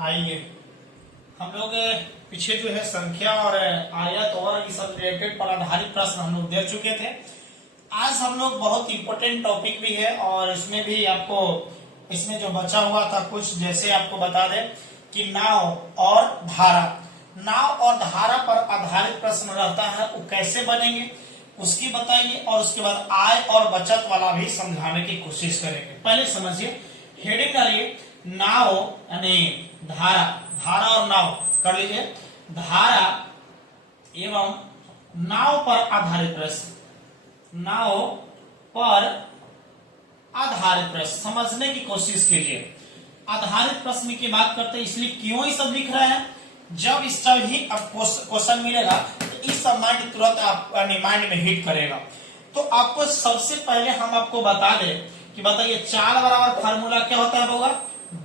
आइए हम लोग पीछे जो है संख्या और आयत और इस सब रिलेटेड पर आधारित प्रश्न हम लोग दे चुके थे। आज हम लोग बहुत इंपॉर्टेंट टॉपिक भी है और इसमें भी आपको इसमें जो बचा हुआ था कुछ जैसे आपको बता दें कि नाव और धारा, नाव और धारा पर आधारित प्रश्न रहता है वो कैसे बनेंगे उसकी बताएंगे और उसके बाद आय और बचत वाला भी समझाने की कोशिश करेंगे। पहले समझिए, हेडिंग डालिए नाव यानी धारा, धारा और नाव कर लीजिए। धारा एवं नाव पर आधारित प्रश्न, नाव पर आधारित प्रश्न समझने की कोशिश कीजिए। आधारित प्रश्न की बात करते हैं इसलिए क्यों ये सब लिख रहे हैं, जब इस सब ही क्वेश्चन मिलेगा तो इस सब माइंड तुरंत आप माइंड में हिट करेगा। तो आपको सबसे पहले हम आपको बता दें कि बताइए चाल बराबर फार्मूला क्या होता है होगा,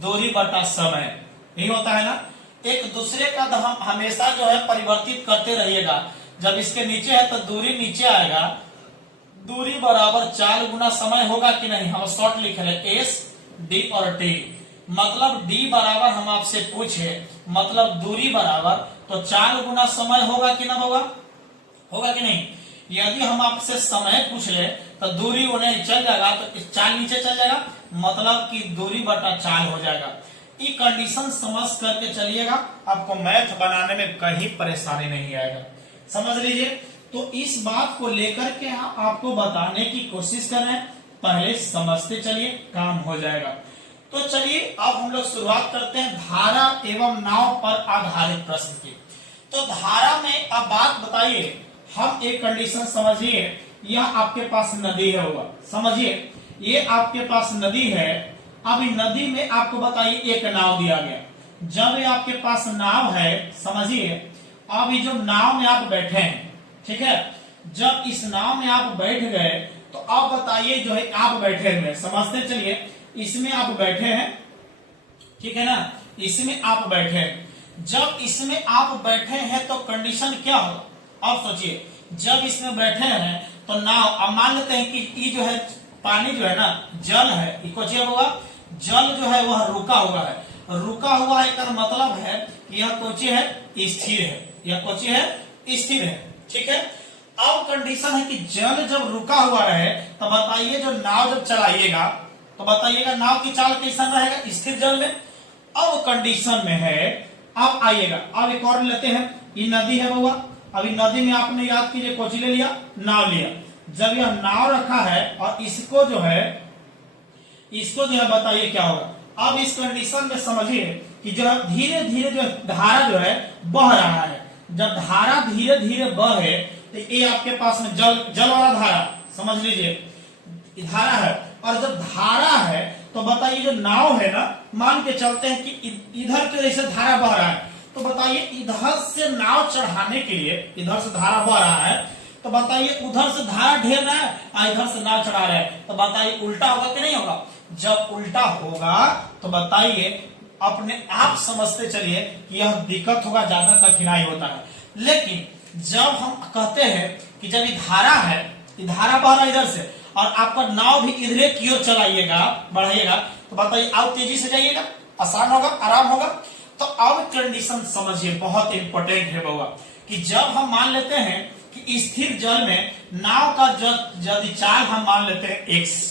दूरी बटा समय, यही होता है ना। एक दूसरे का हम हमेशा जो है परिवर्तित करते रहिएगा। जब इसके नीचे है तो दूरी नीचे आएगा, दूरी बराबर चाल गुना समय होगा कि नहीं। हम शॉर्ट लिख रहे हैं एस डी और टी, मतलब डी बराबर हम आपसे पूछे मतलब दूरी बराबर तो चाल गुना समय होगा कि ना होगा, होगा कि नहीं। यदि हम आपसे समय पूछ ले तो दूरी उन्हें चल जाएगा तो चाल नीचे चल जाएगा, मतलब कि दूरी बटा चाल हो जाएगा। ये कंडीशन समझ करके चलिएगा, आपको मैथ बनाने में कहीं परेशानी नहीं आएगा, समझ लीजिए। तो इस बात को लेकर के आपको बताने की कोशिश कर रहे हैं, पहले समझते चलिए काम हो जाएगा। तो चलिए अब हम लोग शुरुआत करते हैं धारा एवं नाव पर आधारित प्रश्न की। तो धारा में अब बात बताइए, हम एक कंडीशन समझिए, यह आपके पास नदी है होगा, समझिए ये आपके पास नदी है। अब नदी में आपको बताइए एक नाव दिया गया। जब ये आपके पास नाव है, समझिए अब ये जो नाव में आप बैठे हैं, ठीक है, जब इस नाव में आप बैठ गए तो अब बताइए जो है आप बैठे हुए, समझते चलिए इसमें आप बैठे हैं, ठीक है ना, इसमें आप बैठे हैं। जब इसमें आप बैठे हैं तो कंडीशन क्या हो, अब सोचिए जब इसमें बैठे हैं तो नाव, अब मान लेते हैं कि ये जो है पानी जो है ना जल है, इको होगा जल जो है वह रुका हुआ है, रुका हुआ है का मतलब है कि यह कोची है स्थिर है, यह कोची है स्थिर है, ठीक है। अब कंडीशन है कि जल जब रुका हुआ रहे तो बताइए जो नाव जब चलाइएगा तो बताइएगा नाव की चाल कैसा रहेगा स्थिर जल में। अब कंडीशन में है, अब आइएगा अब एक और लेते हैं, ये नदी है बउआ। अभी नदी में आपने याद कीजिए कोची ले लिया, नाव लिया। जब यह नाव रखा है और इसको जो है बताइए क्या होगा। अब इस कंडीशन में समझिए कि जो धीरे धीरे जो धारा जो है बह रहा है। जब धारा धीरे धीरे बहे तो ये आपके पास में जल वाला धारा समझ लीजिए धारा है, और जब धारा है तो बताइए जो नाव है ना, मान के चलते हैं कि इधर के जैसे धारा बह रहा है तो बताइए इधर से नाव चढ़ाने के लिए, इधर से धारा बह रहा है तो बताइए उधर से धारा ढेर रहा है और इधर से नाव चढ़ा रहे हैं तो बताइए उल्टा होगा कि नहीं होगा। जब उल्टा होगा तो बताइए अपने आप समझते चलिए कि यह दिक्कत होगा, ज्यादा कठिनाई होता है। लेकिन जब हम कहते हैं कि जब ये धारा है, ये धारा बह रहा है इधर से और आपका नाव भी इधरे की ओर चलाइएगा बढ़ाइएगा तो बताइए आप तेजी से जाइएगा, आसान होगा, आराम होगा। तो अब कंडीशन समझिए बहुत इंपॉर्टेंट है बउआ, कि जब हम मान लेते हैं कि स्थिर जल में नाव का यदि चाल हम मान लेते हैं x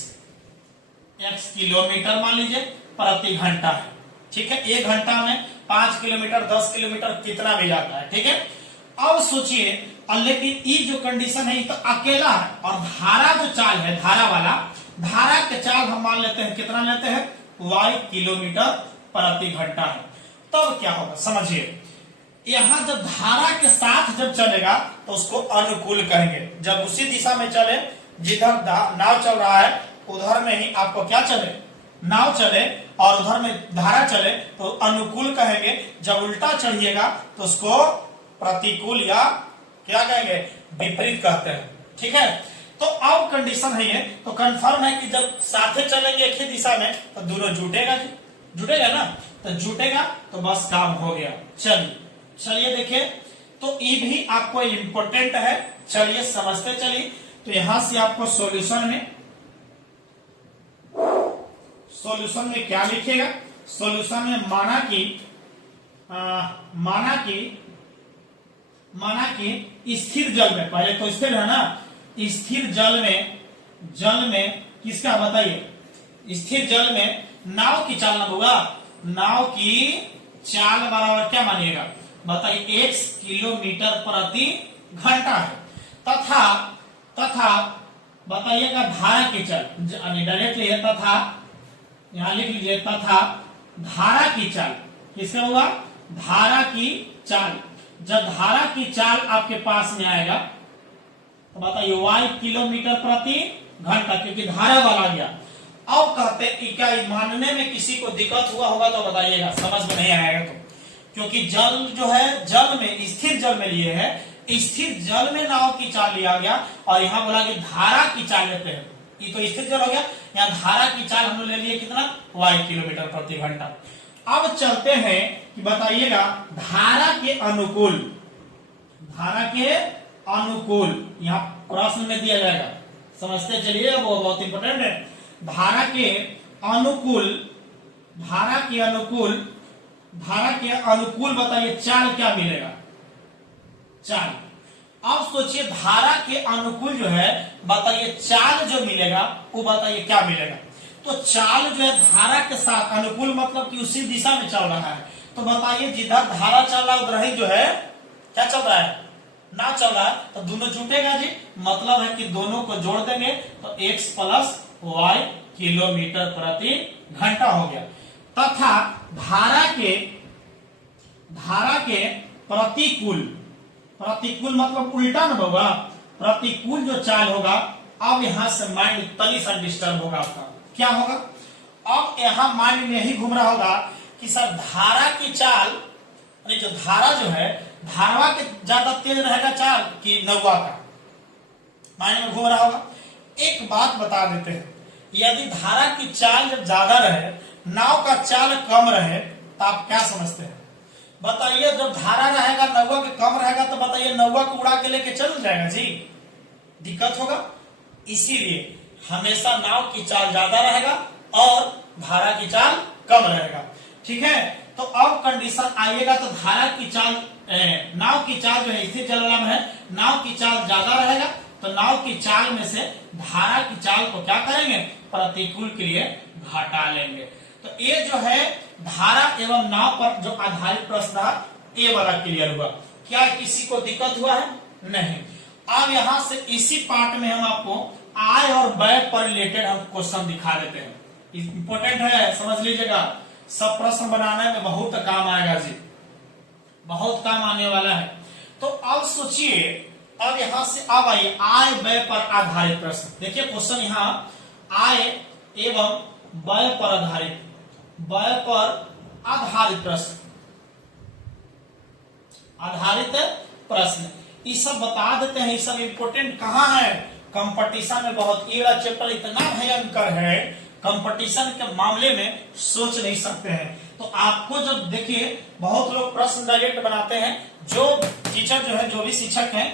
किलोमीटर मान लीजिए प्रति घंटा है, ठीक है, एक घंटा में 5 किलोमीटर 10 किलोमीटर कितना भी जाता है, ठीक है। अब सोचिए लेकिन ये जो कंडीशन है ये तो अकेला है और धारा जो चाल है, धारा वाला धारा के चाल हम मान लेते हैं कितना लेते हैं y किलोमीटर प्रति घंटा है। तब क्या होगा समझिए, यहां जब धारा के साथ जब चलेगा तो उसको अनुकूल कहेंगे। जब उसी दिशा में चले जिधर नाव चल रहा है उधर में ही आपको क्या चले, नाव चले, और उधर में धारा चले तो अनुकूल कहेंगे। जब उल्टा चढ़िएगा तो उसको प्रतिकूल या क्या कहेंगे विपरीत कहते हैं, ठीक है। तो अब कंडीशन है ये, तो कंफर्म है कि जब साथे चलेंगे एक ही दिशा में तो दोनों जुटेगा, जुटेगा ना, तो जुटेगा तो बस काम हो गया। चलिए देखिए, तो ये भी आपको इंपॉर्टेंट है, चलिए समझते चलिए। तो यहां से आपको सॉल्यूशन में क्या लिखेगा, सॉल्यूशन में माना कि माना कि स्थिर जल में, पहले तो स्थिर है ना, स्थिर जल में किसका बताइए, स्थिर जल में नाव की चाल ना होगा, नाव की चाल बराबर क्या मानिएगा बताइए, x किलोमीटर प्रति घंटा है। तथा बताइएगा धारा की चाल, डायरेक्टली है, तथा यहां लिख लीजिए, तथा धारा की चाल किसका होगा, धारा की चाल। जब धारा की चाल आपके पास में आएगा तो बताइए y किलोमीटर प्रति घंटा, क्योंकि धारा वाला गया। अब कहते हैं क्या मानने में किसी को दिक्कत हुआ होगा तो बताइएगा, समझ में नहीं आएगा तो, क्योंकि जल जो है, जल में स्थिर जल में लिए है, स्थिर जल में नाव की चाल लिया गया और यहाँ बोला कि धारा की चाल लेते हैं, ये तो स्थिर जल हो गया, यहाँ धारा की चाल हम लोग ले लिए कितना, y किलोमीटर प्रति घंटा। अब चलते हैं कि बताइएगा धारा के अनुकूल, यहाँ प्रश्न में दिया जाएगा, समझते चलिए, वो बहुत इंपॉर्टेंट है। धारा के अनुकूल बताइए चाल क्या मिलेगा, चाल। अब सोचिए धारा के अनुकूल जो है बताइए चाल जो मिलेगा वो बताइए क्या मिलेगा। तो चाल जो है धारा के साथ अनुकूल मतलब कि उसी दिशा में चल रहा है, तो बताइए जिधर धारा चल रहा है उधर ही जो है क्या चल रहा है, ना चल रहा है, तो दोनों जुटेगा जी, मतलब है कि दोनों को जोड़ देंगे तो x प्लस y किलोमीटर प्रति घंटा हो गया। तथा धारा के प्रतिकूल मतलब उल्टा न होगा, प्रतिकूल जो चाल होगा, अब यहां से माइंड तनी सा डिस्टर्ब होगा आपका, क्या होगा, अब यहां माइंड में ही घूम रहा होगा कि सर धारा की चाल, जो धारा जो है, धारवा के ज्यादा तेज रहेगा चाल कि नौवा का, माइंड में घूम रहा होगा। एक बात बता देते हैं, यदि धारा की चाल जब ज्यादा रहे, नाव का चाल कम रहे, तो आप क्या समझते हैं बताइए, जब धारा रहेगा नौवा के कम रहेगा तो बताइए नौवा को उड़ा के लेके चल जाएगा जी, दिक्कत होगा। इसीलिए हमेशा नाव की चाल ज्यादा रहेगा और धारा की चाल कम रहेगा, ठीक है। तो अब कंडीशन आइएगा तो धारा की चाल, नाव की चाल जो है स्थिर जल में है, नाव की चाल ज्यादा रहेगा, तो नाव की चाल में से धारा की चाल को क्या करेंगे, प्रतिकूल के लिए घटा लेंगे। तो ये जो है धारा एवं नाव पर जो आधारित प्रश्न था, ये वाला क्लियर हुआ। क्या किसी को दिक्कत हुआ है, नहीं। अब यहां से इसी पार्ट में हम आपको आय और व्यय पर रिलेटेड हम क्वेश्चन दिखा देते हैं, इंपॉर्टेंट है, समझ लीजिएगा, सब प्रश्न बनाने में बहुत काम आएगा जी, बहुत काम आने वाला है। तो अब सोचिए, अब यहां से अब आइए आय व्यय पर आधारित प्रश्न, देखिए क्वेश्चन यहाँ आय एवं व्यय पर आधारित प्रश्न, ये सब बता देते हैं, ये सब इंपोर्टेंट कहाँ है, कंपटीशन में बहुत, ये चैप्टर इतना भयंकर है, कंपटीशन के मामले में सोच नहीं सकते हैं। तो आपको जब देखिए बहुत लोग प्रश्न डायरेक्ट बनाते हैं, जो टीचर जो है, जो भी शिक्षक हैं,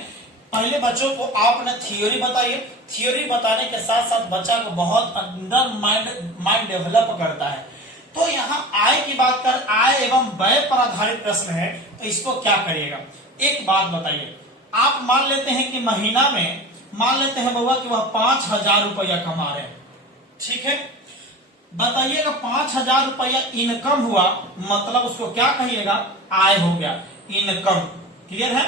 पहले बच्चों को आपने थ्योरी बताइए, थ्योरी बताने के साथ साथ बच्चा को बहुत अंदर माइंड डेवलप करता है। तो यहाँ आय की बात कर, आय एवं व्यय पर आधारित प्रश्न है, तो इसको क्या करिएगा, एक बात बताइए, आप मान लेते हैं कि महीना में, मान लेते हैं बउआ कि वह 5,000 रुपया कमा रहे हैं, ठीक है, बताइएगा 5,000 रुपया इनकम हुआ, मतलब उसको क्या कहिएगा, आय हो गया, इनकम, क्लियर है।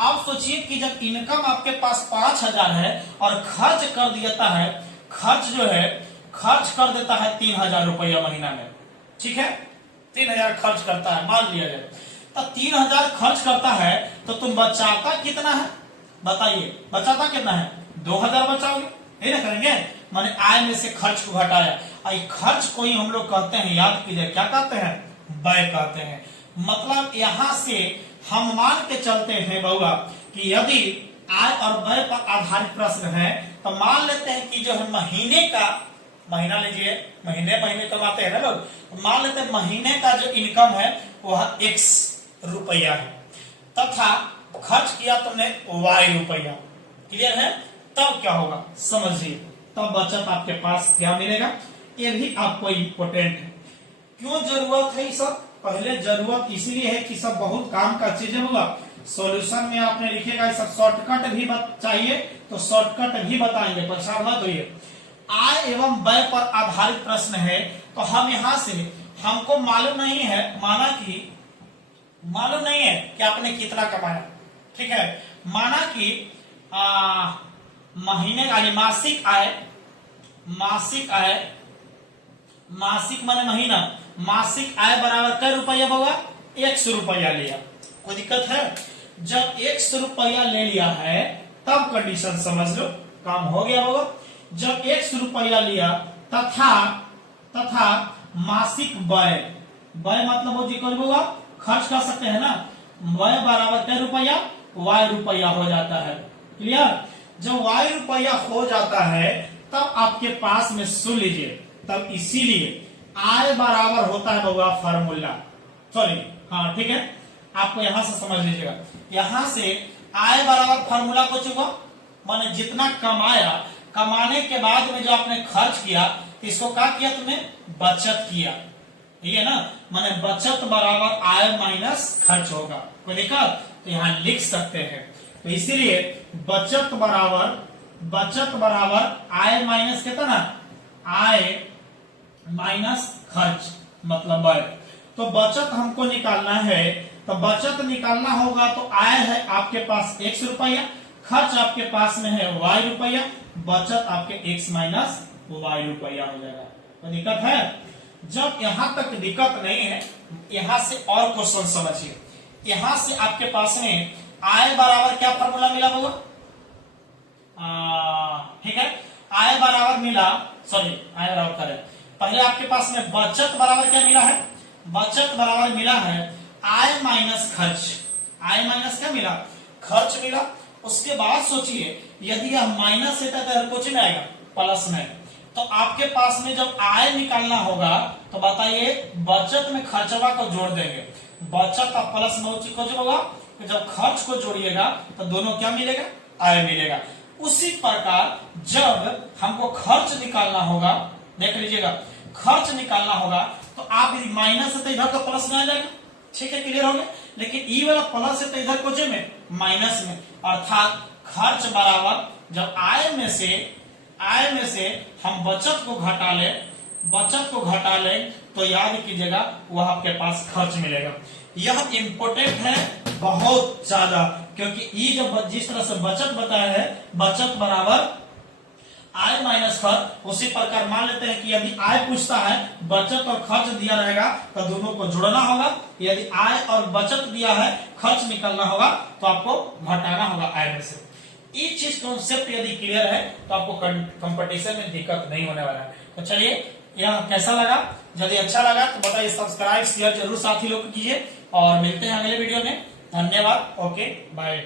आप सोचिए कि जब इनकम आपके पास 5,000 है और खर्च कर देता है, खर्च कर देता है 3,000 रुपया महीना में, ठीक है, 3,000 खर्च करता है, मान लिया जाए, तो 3,000 खर्च करता है, तो तुम बचाता कितना है बताइए, बचाता कितना है, 2,000 बचाओगे, यही ना करेंगे, माने आय में से खर्च को घटाया, और खर्च को ही हम लोग कहते हैं, याद कीजिए क्या कहते हैं, व्यय कहते हैं। मतलब यहां से हम मान के चलते हैं बउआ कि यदि आय और व्यय पर आधारित प्रश्न है, तो मान लेते हैं कि जो है महीने का, महीना लीजिए, महीने कमाते हैं ना लोग, तो मान लेते हैं महीने का जो इनकम है वह x रुपया है, तथा खर्च किया तुमने y रुपया, क्लियर है। तब क्या होगा समझिए, तब बचत आपके पास क्या मिलेगा, ये भी आपको इम्पोर्टेंट है। क्यों जरूरत है सब, पहले जरूरत इसीलिए है कि सब बहुत काम का चीजें होगा। सॉल्यूशन में आपने लिखेगा सब शॉर्टकट भी चाहिए तो शॉर्टकट भी बताएंगे, परेशान मत होइए। आय एवं व्यय पर आधारित प्रश्न है, तो हम यहाँ से हमको मालूम नहीं है, मालूम नहीं है कि आपने कितना कमाया, ठीक है। माना कि महीने का मासिक माने महीना, मासिक आय बराबर कै रुपया होगा, 100 रुपया लिया। कोई दिक्कत है? जब 100 रुपया ले लिया है तब कंडीशन समझ लो, काम हो गया होगा। जब 100 रुपया लिया तथा मासिक व्यय मतलब वो जी होगा खर्च कर सकते हैं ना, व्यय बराबर कै रुपया, y रुपया हो जाता है। क्लियर? जब y रुपया हो जाता है तब आपके पास में सुन लीजिए, तब इसीलिए आय बराबर होता है होगा फार्मूला, सॉरी हाँ ठीक है, आपको यहां से समझ लीजिएगा। यहां से आय बराबर फार्मूला को चुका, माने जितना कमाया, कमाने के बाद में जो आपने खर्च किया इसको क्या किया तुमने, बचत किया, ठीक है ना। माने बचत बराबर आय माइनस खर्च होगा। कोई दिक्कत? तो यहां लिख सकते हैं। तो इसीलिए बचत बराबर आय माइनस कितना, आय माइनस खर्च मतलब व्यय। तो बचत हमको निकालना है, तो बचत निकालना होगा तो आय है आपके पास 100 रुपया, खर्च आपके पास में है y रुपया, बचत आपके x माइनस y रुपया हो जाएगा। तो दिक्कत है? जब यहां तक दिक्कत नहीं है, यहां से और क्वेश्चन समझिए। यहां से आपके पास में आय बराबर क्या फॉर्मूला मिला होगा, ठीक है, आय बराबर मिला, सॉरी आय बराबर करें, पहले आपके पास में बचत बराबर क्या मिला है, बचत बराबर मिला है आय माइनस खर्च। आय माइनस क्या मिला, खर्च मिला। उसके बाद सोचिए यदि यह माइनस है तो कुछ में आएगा प्लस में, तो आपके पास में जब आय निकालना होगा तो बताइए बचत में खर्चवा को जोड़ देंगे, बचत का प्लस में कुछ होगा, जब खर्च को जोड़िएगा तो दोनों क्या मिलेगा, आय मिलेगा। उसी प्रकार जब हमको खर्च निकालना होगा, देख लीजिएगा, खर्च निकालना होगा तो आप यदि माइनस है तो इधर तो प्लस में आ जाएगा, ठीक है, क्लियर हो गया। लेकिन ई वाला प्लस है तो इधर कुछ में माइनस में, अर्थात खर्च बराबर जब आय में से हम बचत को घटा ले तो याद कीजिएगा वह आपके पास खर्च मिलेगा। यह इंपोर्टेंट है बहुत ज्यादा, क्योंकि ये जब जिस तरह से बचत बताया है, बचत बराबर आय माइनस खर्च, उसी प्रकार मान लेते हैं कि यदि आय पूछता है, बचत और खर्च दिया रहेगा तो दोनों को जोड़ना होगा। यदि आय और बचत दिया है, खर्च निकलना होगा तो आपको घटाना होगा आय में से। ये चीज कॉन्सेप्ट यदि क्लियर है तो आपको कंपटीशन में दिक्कत नहीं होने वाला है। तो चलिए, यह कैसा लगा? यदि अच्छा लगा तो बताइए, सब्सक्राइब शेयर जरूर साथी लोग कीजिए और मिलते हैं अगले वीडियो में। धन्यवाद, ओके बाय।